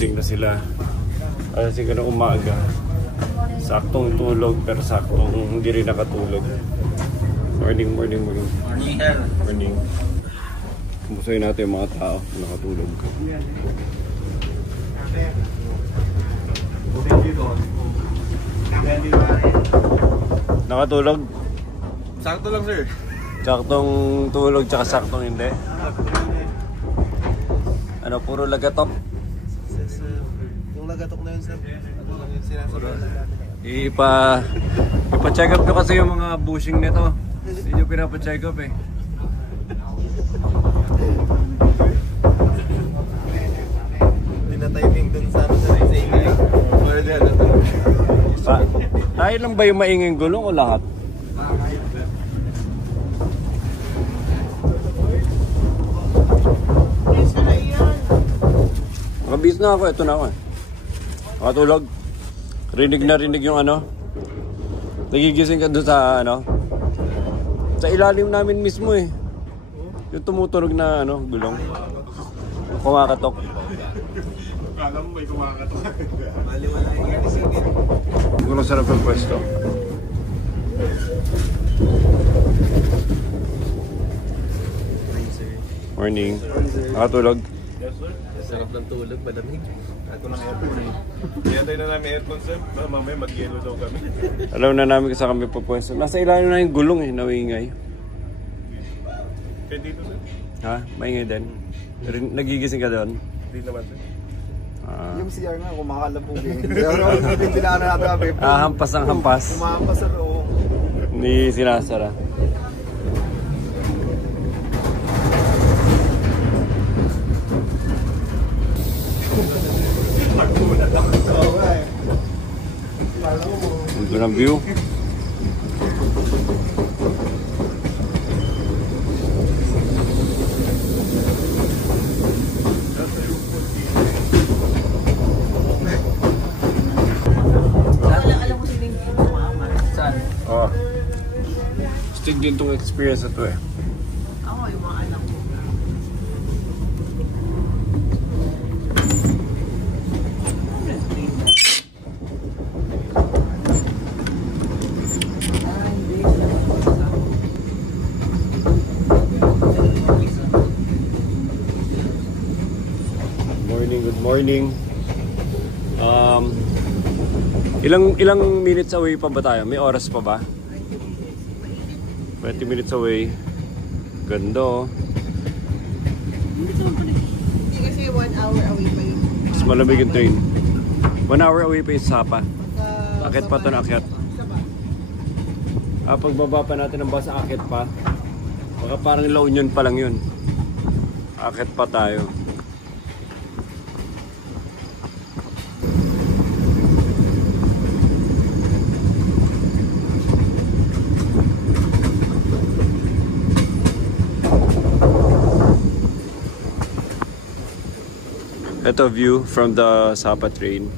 gising na sila. Kasi ka na umaga. Saktong tulog pero saktong hindi rin nakatulog. Morning. Morning. Kumustahin natin yung mga tao na nakatulog. Nakatulog? Sakto lang, sir. Saktong tulog tsaka saktong hindi. Ano, puro lagatok? Yung lagatok na yun, sir. Ipa-check up nyo kasi yung mga bushing nito. Hindi nyo pinapa-check up eh. Pinatiming dun sa ingay. Tayo lang ba yung mainging gulong o lahat? Nakabis na ako, ito na ako eh. Nakatulog. Rinig na rinig yung ano. Nagigising ka doon sa ano. Sa ilalim namin mismo eh. Yung tumutunog na ano, gulong. Kumakatok. Kala mo may kumakatok. Siguro sarap ang pwesto. Morning. Nakatulog? Yes, sir. Sarap ng tulog, malamig. Ako ng aircon eh. Hiyantay na namin aircon, sir. Mamaya mag-yelo daw kami. Alam na namin kasi kami pupwesto. Nasa ilalim na yung gulong eh, nawingay. Kaya dito, sir? Ha? Maingay din? Nagigising ka doon? Hindi naman, sir. Yung CR nga, kumakalabog eh. Hindi pinaan natin kami. Hampas ang hampas. Kumahampas sa loob. Hindi sinasara. Ito ng view. Oh. Stick din tong experience na to eh. Ako, yung mga anak ko. Good morning. Ilang minutes away pa ba tayo? May oras pa ba? 20 minutes away. Ganda oh. Hindi kasi 1 hour away pa yun. Mas malamig yung train. 1 hour away pa yung Sapa. Akit pa ito na akit. Pagbaba pa natin ng bus, akit pa. Baka parang La Union pa lang yun. Akit pa tayo. Ito view from the Sapa train.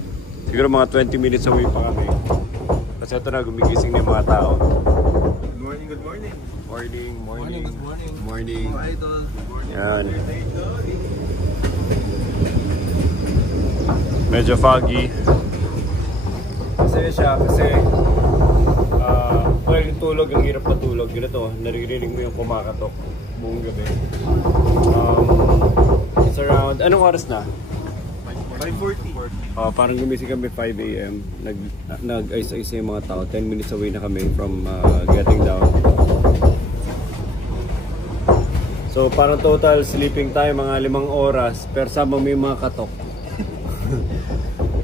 Siguro mga 20 minutes away pa kami. Kasi ito na, gumigising na yung mga tao. Good morning, good morning. Morning. Good morning. Morning. Oh, idol. Good morning. Yan. Medyo foggy. Masaya siya kasi well, yung tulog, ang hirap matulog. Ganito, naririnig mo yung kumakatok buong gabi. It's around, anong oras na? 5:40. Parang gumising kami 5 AM. Nag-ice-ice yung mga tao. 10 minutes away na kami from getting down. So parang total sleeping time mga 5 oras. Pero sama may mga katok.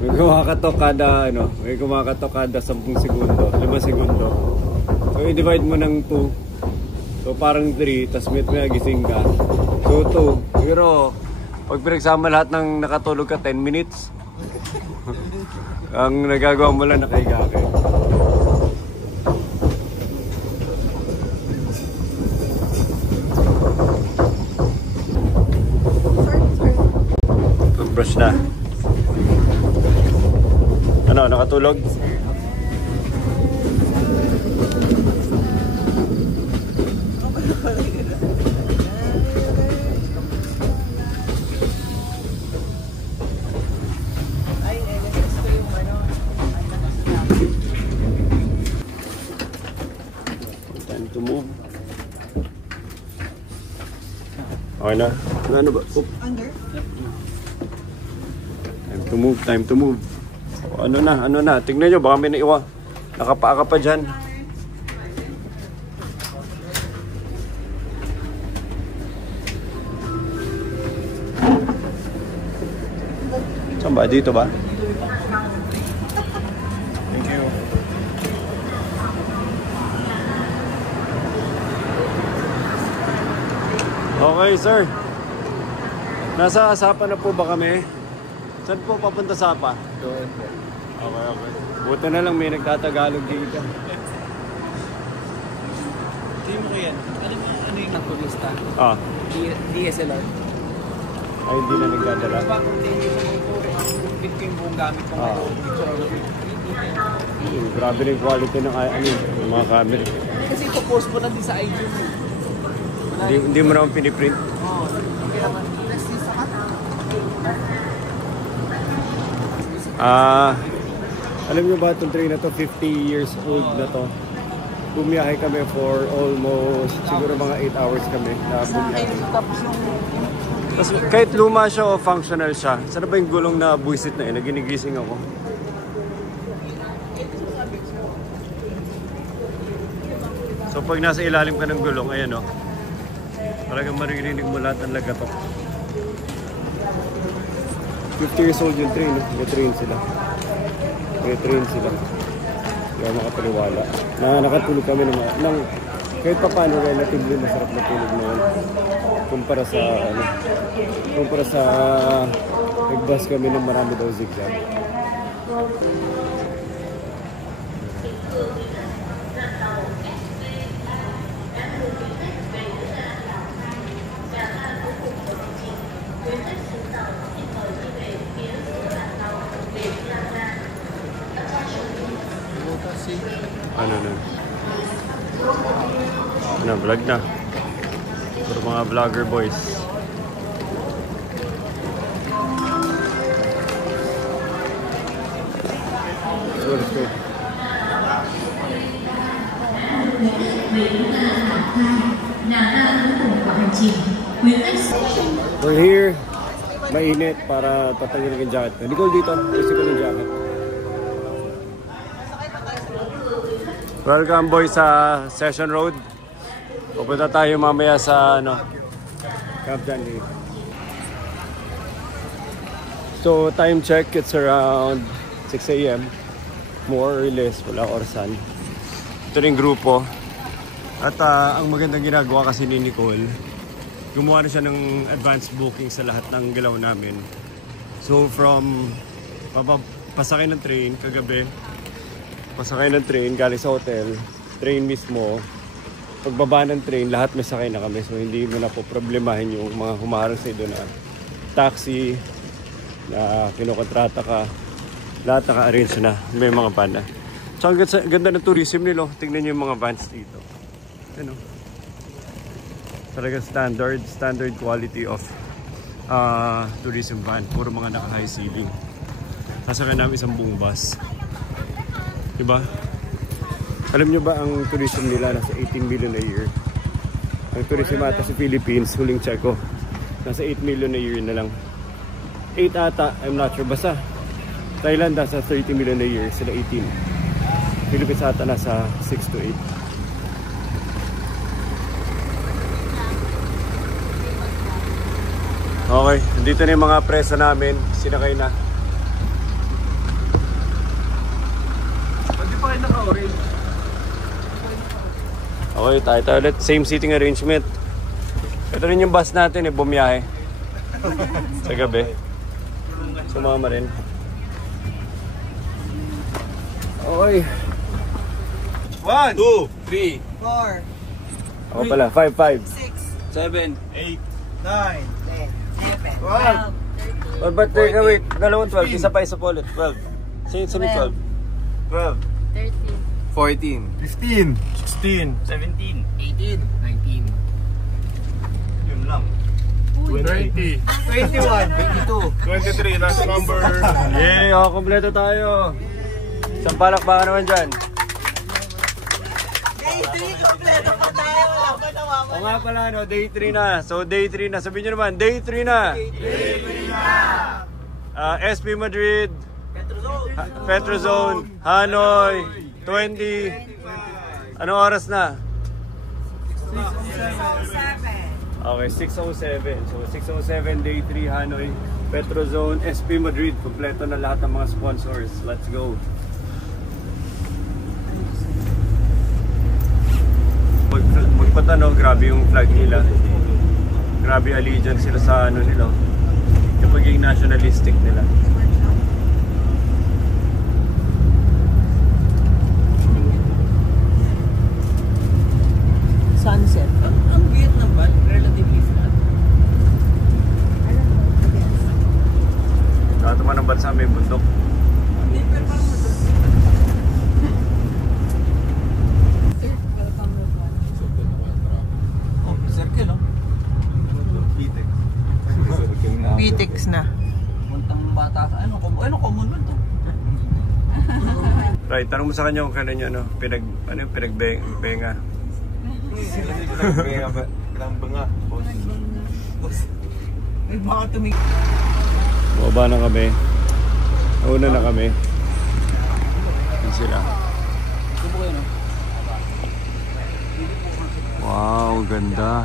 May kumakatok kada 10 segundo, 5 segundo. So i-divide mo ng 2. So parang 3, tas may gising ka. So 2. Pero pag pinagsama lahat ng nakatulog ka 10 minutes. Ang nagagawa mo lang nakahiga ka. Brush na. Ano, nakatulog? Okay na? Ano ba? Oh. Under? Time to move. Ano na? Tingnan nyo, baka may naiwa. Nakapaa ka pa dyan. Saan ba? Dito ba? Thank you. Okay, sir. Nasa Sapa na po ba kami? Saan po papunta Sapa? Doon po. Okay. Buti na lang may nagtatagalog dito. Tingin mo ko yan. Ano yung nakulista? Ah, DSLR. ay hindi na nagdadala. Bakit hindi sa mga puro ang yung buong gamit ko ngayon? Grabe rin quality ng ng mga camera. Kasi ipopost mo na din sa IG mo. Hindi mo naman piniprint. Oo. Kaya naman. Alam niyo ba itong train na to, 50 years old na to. Bumiyahe kami for almost, siguro mga 8 hours kami na bumiyahe. Tapos kahit luma siya o functional siya, sana ba yung gulong na buisit na yun, na ginigising ako? So pag nasa ilalim ka ng gulong, ayan o. Talagang maririnig mo lahat ng lagatok. 50 years old yung train, may train sila. Kaya makapaniwala. Nakatulog kami ng kahit pa paano relatively masarap na tulog na yun. Kumpara sa nagbus kami ng marami daw zigzag. Vlog na. Puro mga vlogger boys. Let's go. We're here. Mainit para tatanggalin yung jacket. Nicole dito. Kasi ko yung jacket. Welcome boys sa Session Road. Pupunta tayo mamaya sa Camp Jandy. So time check, it's around 6 AM. More or less, wala orasan. Ito rin grupo. At ang magandang ginagawa kasi ni Nicole, gumawa na siya ng advance booking sa lahat ng galaw namin. So from pasakay ng train kagabi, pasakay ng train galing sa hotel, train mismo, pagbaba ng train, lahat may sakay na kami. So hindi mo na po problemahin yung mga humarang sa doon na taxi na kinukontrata ka. Lahat naka-arrange na. May mga van na. So ang ganda ng tourism nila. Tingnan nyo yung mga vans dito. Ano? Talagang standard quality of tourism van. Puro mga naka-high ceiling. Sasakay namin isang buong bus. Diba? Alam nyo ba ang tourism nila nasa 18 million a year? Ang tourism ata sa Philippines, huling check ko, nasa 8 million a year na lang. 8 ata, I'm not sure. Basta Thailand nasa 30 million a year, sila 18. Philippines ata nasa 6 to 8. Okay, dito na yung mga presa namin, sinakay na. Hindi pa kayo naka-orange. Okay, tayo ulit. Same seating arrangement. Ito rin yung bus natin, bumiyahe. Sa gabi. Sumama rin. Okay. 1, 2, 3, 4, Ako pala, 5, 6, 7, 8, 10, 11, 5. What birthday ka? Wait, dalawang 12. Isa pa, isa po ulit. 12. Sino 12? 12, 14, 15, 16, 17, 18, 19. yun lang. 20, 21, 22. 23, last number. Yay! Kompleto tayo. Isang palakpakan naman dyan. Day 3, kompleto pa tayo. Wala pa nawawala. O nga pala, no, day 3 na. So, day 3 na. Sabihin nyo naman, day 3 na. Day 3 na. SP Madrid, Petrozone. Petrozone, Hanoi, 20. Anong oras na? 607. Okay, 6:07. So, 6:07, day 3, Hanoi, Petrozone, SP Madrid. Kompleto na lahat ng mga sponsors. Let's go. Magpatano, grabe yung flag nila. Grabe allegiance sila sa ano nila. Yung pagiging nationalistic nila. Sunset. Ang Vietnam ba? Relatively flat. Lahat naman ng bansa may bundok. Hindi, pero parang nandun. Oh, circle, oh. Pitex na. Muntang bata ka. Ano common man to? Right, tanong mo sa kanya kung kailan niya pinagbenga. Ilang banga, boss. May baka tumig. Baba na kami. Una na kami. Yan sila. Wow, ganda.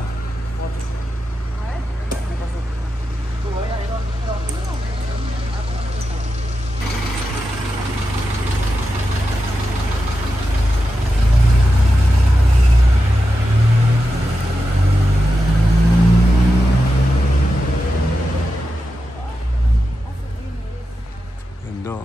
Ganda.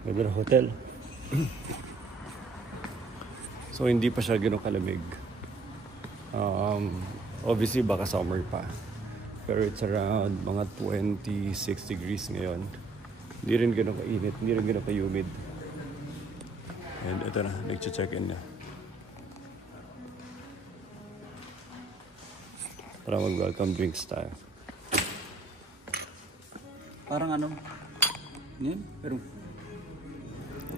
Ganda ng hotel. So hindi pa siya gano'ng kalamig. Obviously baka summer pa. Pero it's around mga 26 degrees ngayon. Hindi rin gano'ng kainit, hindi rin gano'ng ka-humid. And ito na, nag-check-in na. Tara mag-welcome drinks tayo. Parang ano? Yan? Pero...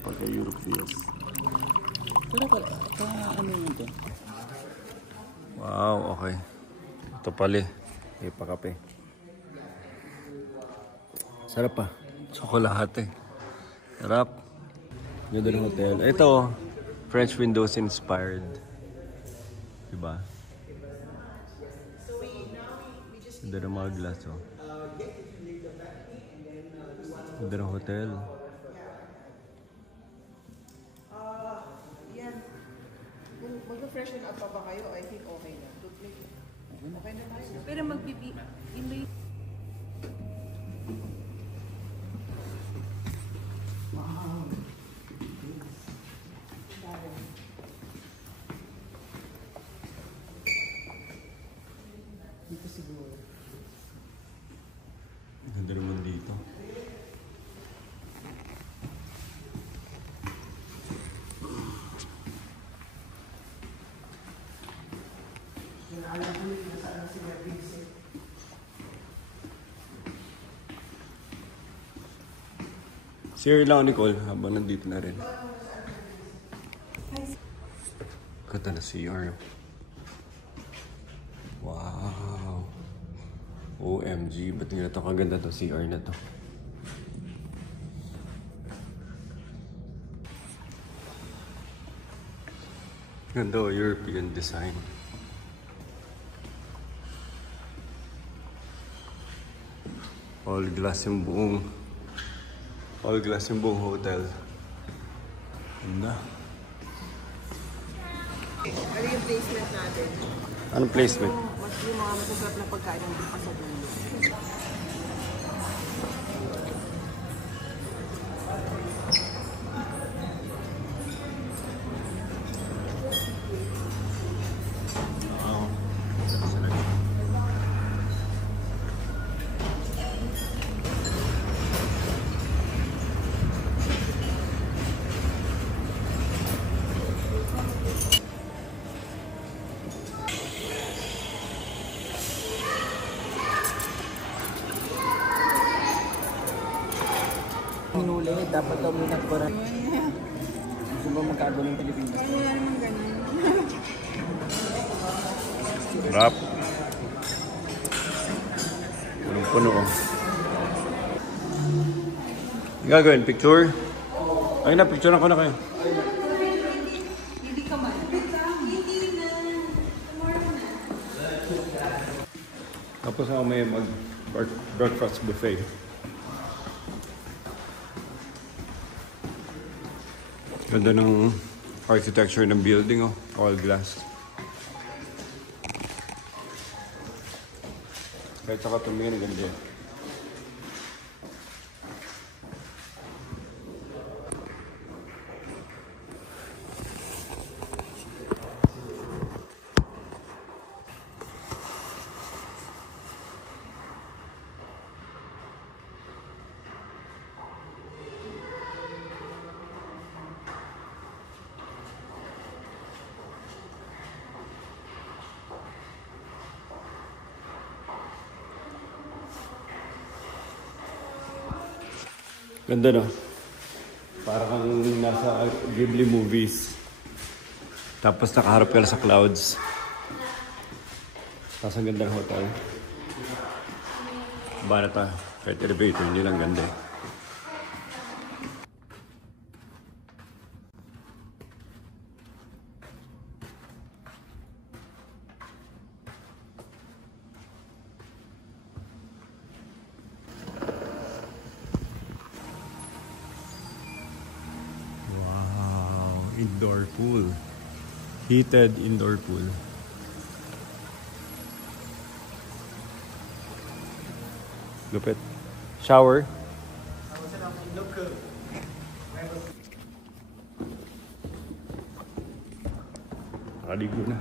Pagka-Europe deals. Pero ano yun ito? Wow, okay. Ito pala. Ipakape. Sarap pa. Tsokolate. Sarap. Ganda ng hotel. Ito, French windows inspired. Diba? Ganda ng mga glass, oh. Ganda ng hotel. Kung mag-freshen up pa ba kayo, I think okay na. Okay na tayo. Pero magpipi... Hindi... Dito siguro. Ganda naman dito. Share lang, Nicole, habang nandito na rin. Ganda na CR. Wow. OMG, ba't nga ito kaganda to CR na to? Ganda, European design. All glass yung buong hotel. Ganda. Ano yung placement natin? Anong placement? Yung mga masasarap na pagkain ng bukas sa dulo. hinuli, dapat daw may nagpura. Gusto ba magkagulo ng Pilipinas? Wala naman ganun. Rap. Punong-puno. Gagawin, picture? Ay na, picture ako na kayo. Hindi ka man. Hindi na. Tapos ako may mag-breakfast buffet. Ganda ng architecture ng building, oh. All glass. Kahit saka tumingin, ganda. Ganda, no? Para kang nasa Ghibli movies. Tapos nakaharap ka sa clouds. Tapos ang ganda ng hotel. Barata. Kahit elevator, hindi lang ganda. Indoor pool. Heated indoor pool. Lupit. Shower. Nakaligo na.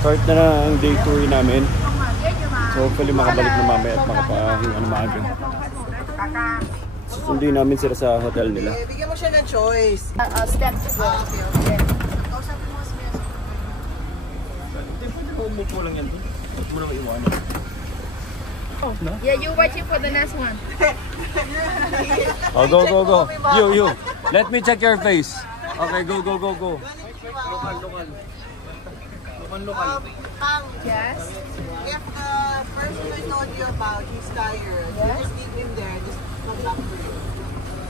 Start na ang day tour namin. So hopefully makabalik na mamaya at makapahinga na maaga. Susundin namin sila sa hotel nila. Bigyan mo siya ng choice. Step to go. Umupo lang yan. Huwag mo na maiwanan. Yeah, you watching for the next one. Oh, go. You. Let me check your face. Okay, go. Lokal. Yes. If the person I told you about, he's tired, you just leave him there, just come back to you.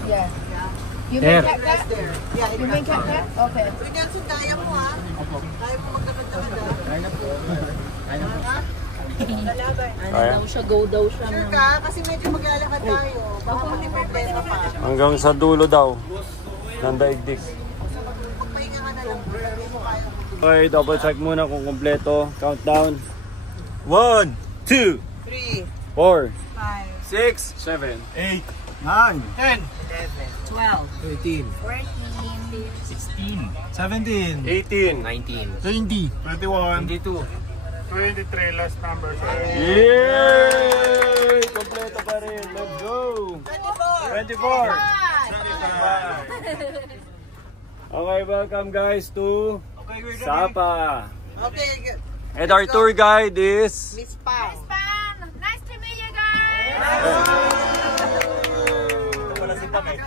Yeah. Yeah? You make cat Rest there. Yeah, You make cat Okay. Sige, Nelson, kaya mo ha? Kaya mo magdamag-damag ha? Kaya na po. Kaya? Go daw siya. Sure ka? Kasi medyo maglalakad tayo. Baka may problema pa. Hanggang sa dulo daw. Ng daigdig. Magpahinga ka na lang. Hindi mo kaya. Okay, double check muna kung kompleto. Countdown. 1, 2, 3, 4, 5, 6, 7, 8, 9, 10, 12, 13, 16, 17, 18, 19, 21, 22, 23, last number. Yay! Kompleto pa rin. Let's go! 24. 25. Okay, welcome guys to Sapa. Okay, good. And our tour guide is... Miss Pao. Nice to meet you guys. wala si Pam eh.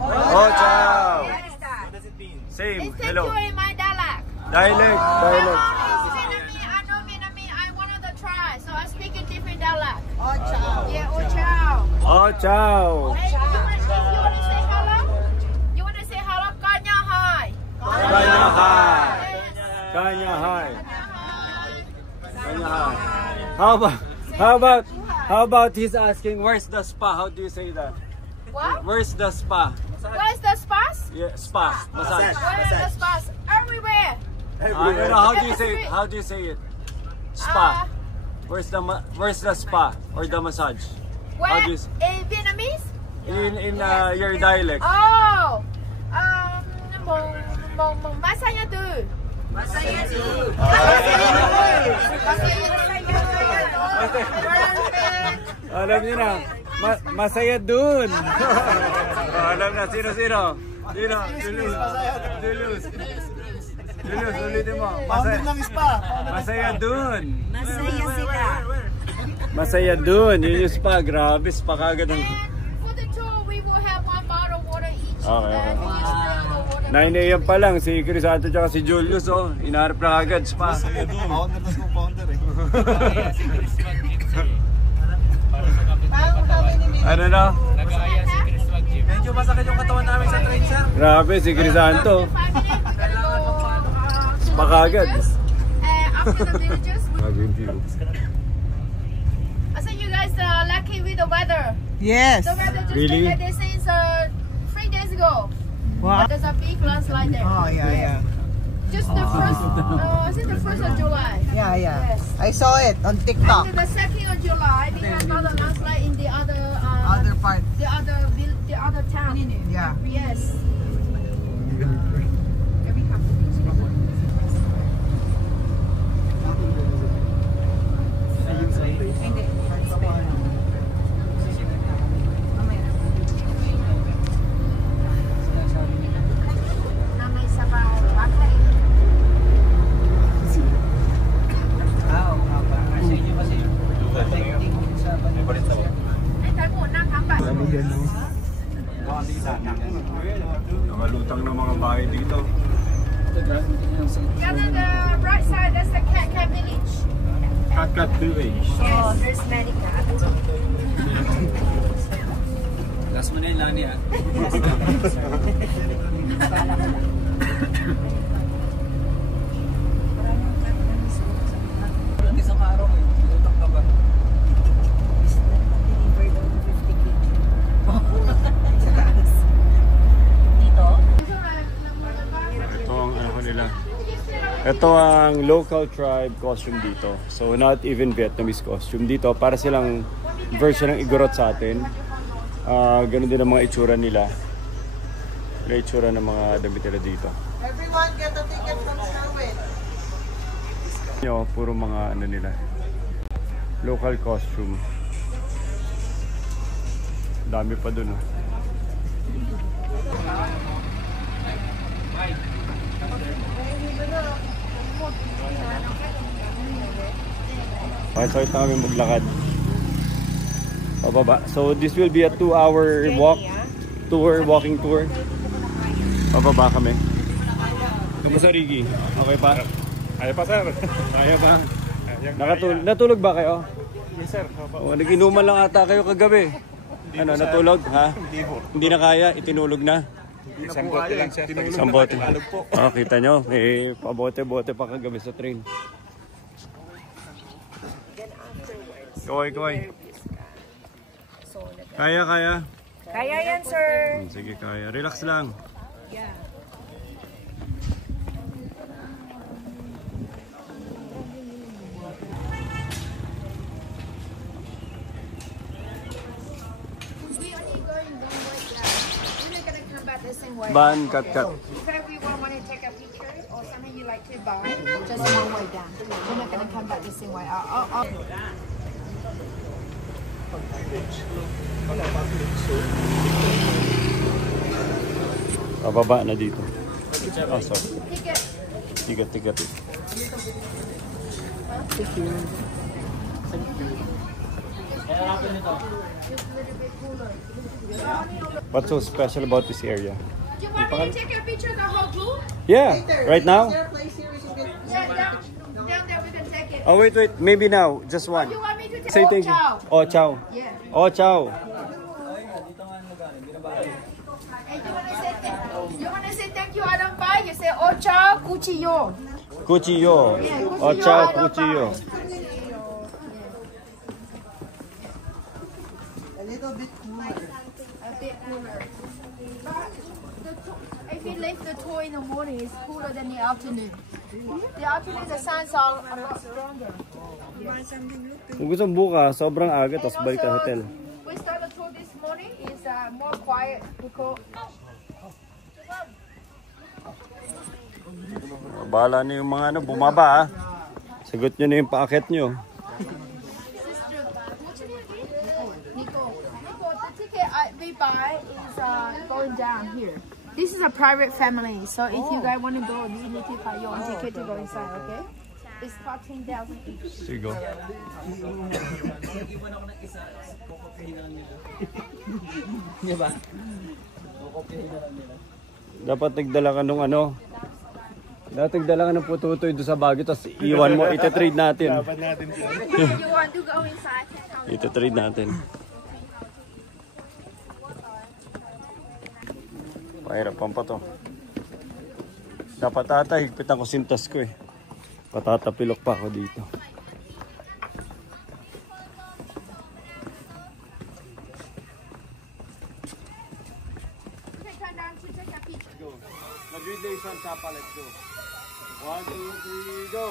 Oh, ciao! What is that? Same, It's hello. in my dialect. Dialect. Vietnamese, I wanted to try, so I speak a different dialect. Oh, ciao. Yeah, oh ciao. Oh, ciao! Hey, you wanna say hello? You wanna say hello? Kanya hi. Kanya hi! Yes. Kanya hi! Kanya hi. Kanya hi! How about he's asking, where's the spa? How do you say that? What? Where's the spa? Where's the spas? Yeah, spa. Massage. Where are the spas? Everywhere. How do you say it? How do you say it? Spa. Where's the spa or the massage? Where? How do you In Vietnamese? in your dialect? Oh. Massage tư. Masaya dun. Alam niyo na, masaya dun. Alam na, sino? Sino? Julius, ulitin mo. Masaya dun. Masaya sila. Masaya dun. Yun yung spa. Grabe, spa kagad. And for the tour, we will have 1 bottle of water each. Okay. And we use the water. 9 AM pa lang, si Crisanto at si Julius, oh. Inaharap na kagad, spa. Founder na kung founder eh. Ano na? Medyo masakit yung katawan namin sa train, sir. Grabe, si Crisanto. 5 minutes, we're gonna go. Spa kagad. After the villages, Green view. I said you guys are lucky with the weather. Yes. The weather just Really? like they say 3 days ago. Wow. There's a big landslide there. Oh, yeah. Just the first, is it the 1st of July? Yeah. Yes. I saw it on TikTok. And the 2nd of July, we had another landslide in the other, Other part. the other town. Yeah. Yes. Namay sabaw, bakay. Ay, tayo muna, kambal. Nakalutang ng mga bahay dito. Yeah, on the right side, that's the cat village. Kakat village. Oh, there's many cats. Last mo na yung Lani ah. Isang araw eh. Utak ka ba? Ito ang ano nila. Ito ang local tribe costume dito. So not even Vietnamese costume dito. Para silang version ng Igorot sa atin. Ganun din ang mga itsura nila. Yung itsura ng mga damit nila dito. Everyone get a ticket from Sherwin. Yo, puro mga ano nila. Local costume. Dami pa dun. Oh. Start na kami maglakad. Pababa. So this will be a 2-hour walking tour. Pababa kami. Kamusta Ricky? Okay pa? Kaya pa, sir. Kaya pa? Natulog ba kayo? Yes, sir. O, nag-inuman lang ata kayo kagabi. Ano, natulog ha? Hindi na kaya, itinulog na. Isang bote lang, sir. Isang bote. Oh, kita nyo, may pabote-bote pa kagabi sa train. Kaway. Kaya. Kaya yan, sir. Sige, kaya. Relax lang. We only going one way down. We're not gonna come back the same way. Ban, cut. So if everyone want to take a picture or something you like to buy, just one way down. We're not gonna come back the same way. Pababa na dito. Oh, sorry. Ticket. Ticket. What's so special about this area? Do you want me to take a picture of the whole group? Yeah, right now? Place here, we can get. Yeah, down there we can take it. Oh, wait. Maybe now. Just one. You want me to take Say thank you. Chow? Oh, ciao. Yeah. Oh, ciao. And you wanna say thank you, Adam Pai? You say oh chow, cuchillo. Cuchillo. Yeah, Oh, ciao, Adam cuchillo. A little bit cooler. A bit cooler. If you leave the tour in the morning, it's cooler than the afternoon. The afternoon, the sun's all a lot stronger. Kung gusto bukas, sobrang aga, tapos And balik sa also, hotel. we start the tour this morning is more quiet because Bahala na yung mga ano, bumaba ha. Sagot nyo na yung paakit nyo. Nico, the ticket we buy is going down here. This is a private family, so if you guys want to go, you need to buy your own ticket to go inside, okay? It's 14,000 each. Sigo. Diba? Dapat nagdala ka nung ano. Dapat nagdala ka ng pututoy doon sa bagyo, tapos iwan mo, itatrade natin. You want to go inside? Itatrade natin. Pahirapan pa to. Dapat ata, higpitan ko sintas ko eh. Patatapilok pa ako dito. Madrid Nation Sapa, let's go. 1, 2, 3, go!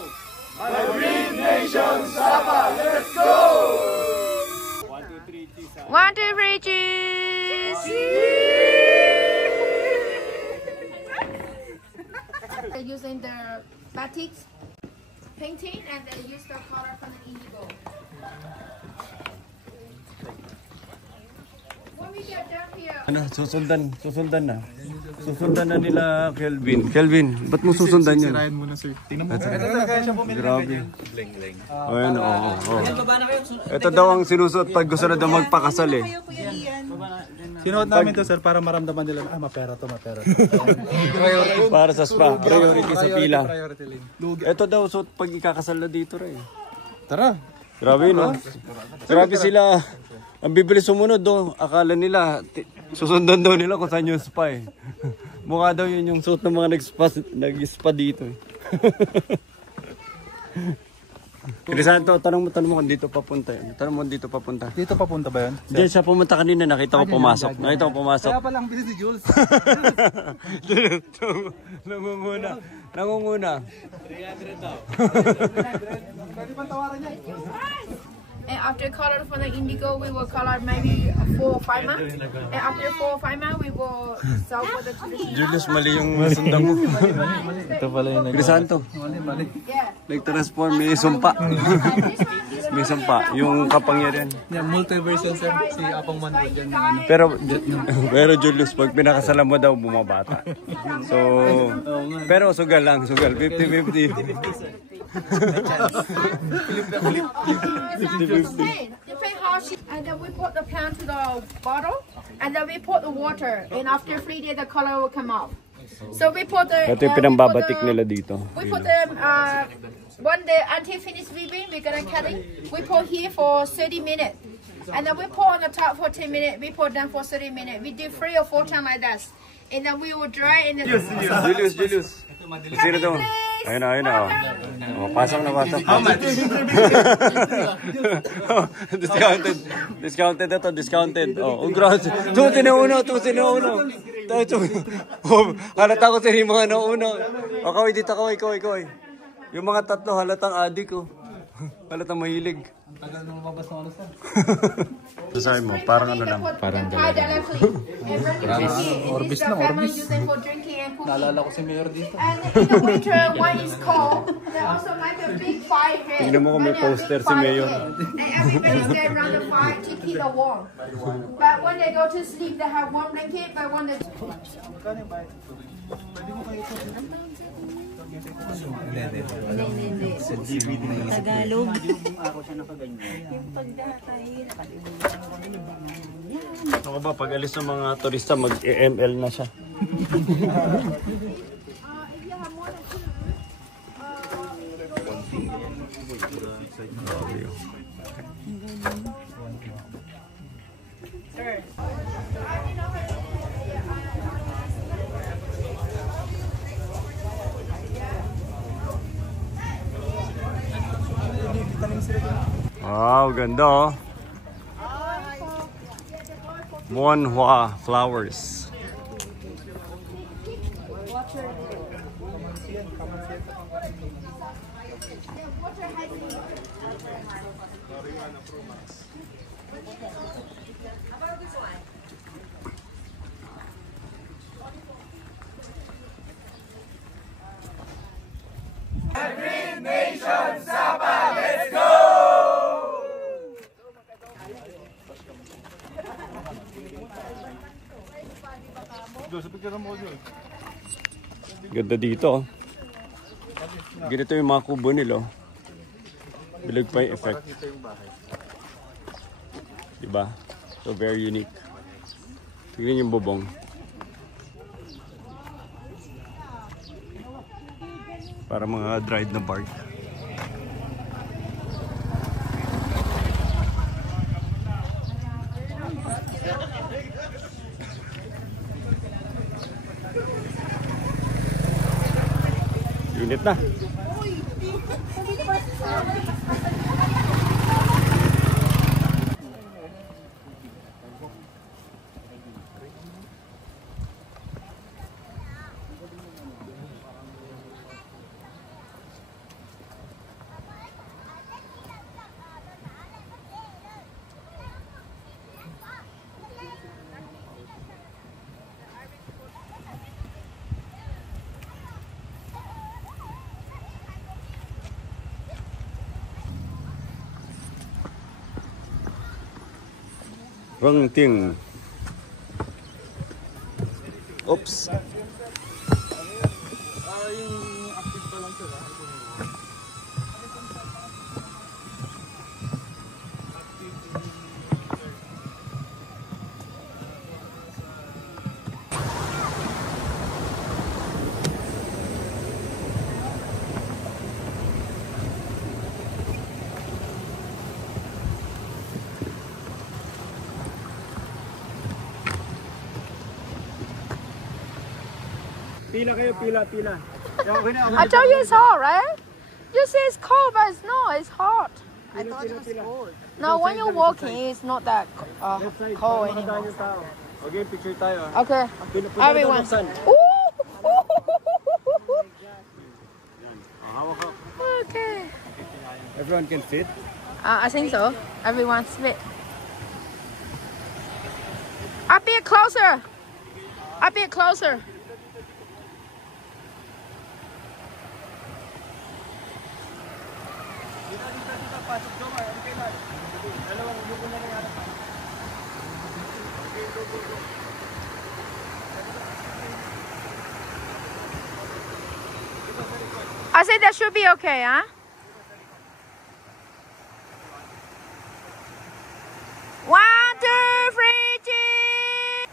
Madrid Nation Sapa, let's go! 1, 2, 3, cheese. 1, 2, 3, cheese! They're using the batik painting and they use the color from the indigo. When we get down here, Ano, susundan na. Susundan na nila Kelvin. Kelvin, ba't mo susundan yan? Sirayan muna sir. Tingnan mo. Grabe. Ayan, oo. Ito daw ang sinusuot pag gusto na daw magpakasal eh. Sinuot namin to sir para maramdaman nila na mapera to. Para sa spa, priority sa pila. Priority lane. Ito daw suot pag ikakasal na dito rin. Tara. Grabe no? Grabe sila. Ang bibilis sumunod do. Akala nila, susundan daw nila kung saan yung spa eh. Mukha daw yun yung suot ng mga nag-spa dito eh. Crisanto, tanong mo kung dito papunta yun. Tanong mo dito papunta. Dito papunta ba yun? Diyan siya pumunta kanina, nakita ko pumasok. Nakita ko pumasok. Kaya palang bilis si Jules. Nangunguna. 300 daw. Pwede bang tawaran niya? and after color from the indigo, we will color maybe 4 or 5 months. And after 4 or 5 months, we will sell for the traditional. Julius, mali yung sundan mo. Ito pala yung Crisanto. mali. Yeah. Nag-transform, may sumpa. May sumpa, yung kapangyarihan. Yeah, multiverse sir. Si Apong Manood yan. Pero Julius, pag pinakasalan mo daw, bumabata. So, pero sugal lang, sugal. 50-50. Depend how she, and then we put the plant to the bottle, and then we put the water, and after 3 days the color will come off. So we put the. Ito yung pinambabatik nila dito. We put them 1 day until finish weaving. We're gonna cut it. We put here for 30 minutes, and then we put on the top for 10 minutes. We put down for 30 minutes. We do 3 or 4 times like that, and then we will dry. And then Julius. Sino to? Ayun na. Oh, pasok na. How much? Discounted ito, discounted. Oh, grabe. Tusin na uno. Halata ko sa mga nauna. O, kaway dito, kaway. Yung mga tatlo, halatang adik ko. Halatang mahilig. Tagal na mababas na ano sir. Sasabi mo, parang ano lang. Parang Orbis na, Orbis. Naalala ko si Mayor dito. And in the winter, one is cold. They also make a big fire here. Tingnan mo kung may poster si Mayor. And everybody stay around the fire to keep it warm. But when they go to sleep, they have one blanket. But when they... Tagalog. Ako ba, pag alis ng mga turista, mag-EML na siya. Wow, ganda oh. Monhua flowers. Ganda dito. Ganito yung mga kubo nila. Bilog pa yung effect. Diba? So very unique. Tignan yung bubong. Para mga dried na bark. Init na. Wrong thing. Oops. Pila kayo, pila. I told you it's hot, right? You say it's cold, but it's not. It's hot. I thought it was cold. No, when you're walking, it's not that cold anymore. Okay, picture tayo. Okay, everyone. Okay. Everyone can fit. I think so. Everyone's fit. Up here closer. Up here closer. I said that should be okay, huh? One, two, three, cheers!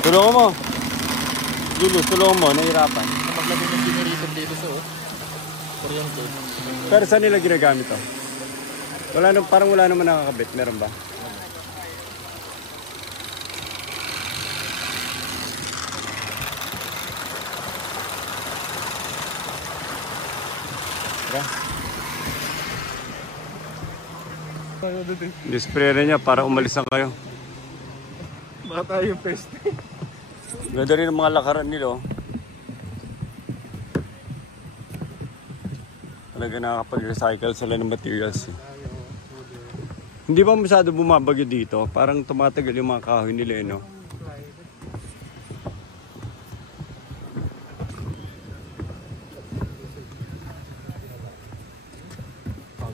Tulungan mo. Julius, tulungan mo. Nahirapan. Maglagay ng generator dito sa kuryente. Pero saan nila ginagamit to? Parang wala naman nakakabit. Meron ba? Dispray niya para umalis na kayo. Baka yung peste. Ganda rin ang mga lakaran nila. Talaga nakakapag-recycle sila ng materials. Hindi ba masyado bumabagyo dito? Parang tumatagal yung mga kahoy nila, no?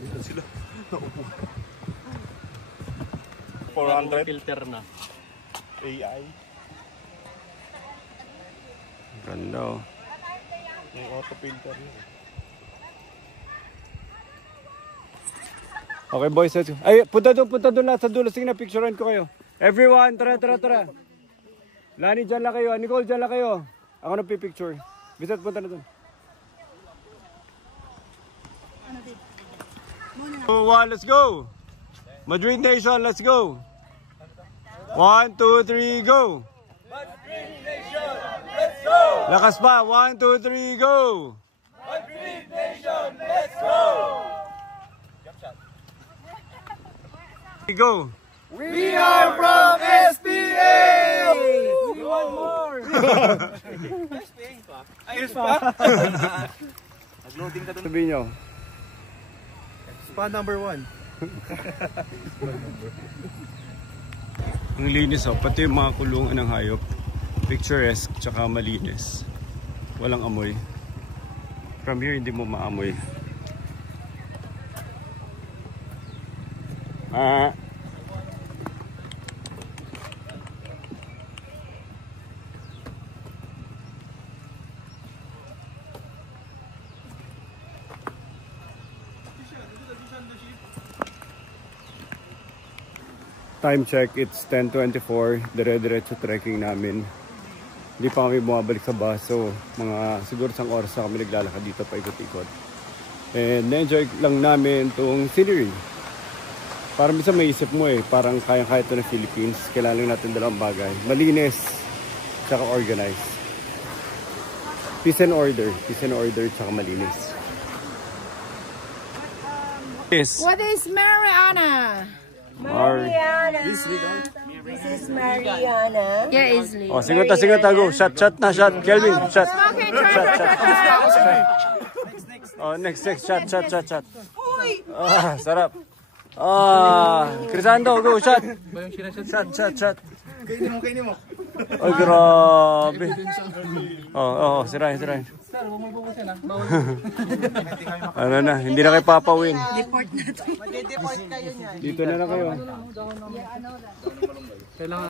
Dito sila. 400 filter na. AI. Ganda, oh. Yung auto filter na. Okay, boys. Ay, punta doon lahat sa dulo. Sige na, picturean ko kayo. Everyone, tara. Lani, dyan lang kayo. Nicole, dyan lang kayo. Ako na pipicture. Bisat, punta na doon. 1, let's go! Madrid Nation, let's go! 1, 2, 3, go! Madrid Nation, let's go! Lakas pa! 1, 2, 3, go! Madrid Nation, let's go! Go! We are from SPA! We want more! Ayos pa? Sabihin nyo. Spot number 1. Ang linis, oh. Pati yung mga kulungan ng hayop. picturesque tsaka malinis. Walang amoy. From here hindi mo maamoy. Time check, it's 10:24. Dire-diretso trekking namin. Hindi pa kami bumabalik sa bus. So, mga siguro isang oras na kami naglalakad dito pa ikot-ikot. And na-enjoy lang namin itong scenery. Parang minsan may isip mo parang kayang-kaya ito ng Philippines. Kailangan lang natin dalawang bagay. Malinis, tsaka organized. Peace and order. Peace and order, tsaka malinis. What is Mariana? Mariana. This is Mariana. Yeah, easily. Oh, singot na, go. Shot na, shot. Kelvin, shot. Okay, Shot. Oh, next, shot. Sarap. Crisando, go, shot. Shot. Kainin mo. Ay, grabe. Sirahin. Ano na, hindi na kayo papawin. Mag-deport kayo niyan. Dito na lang kayo.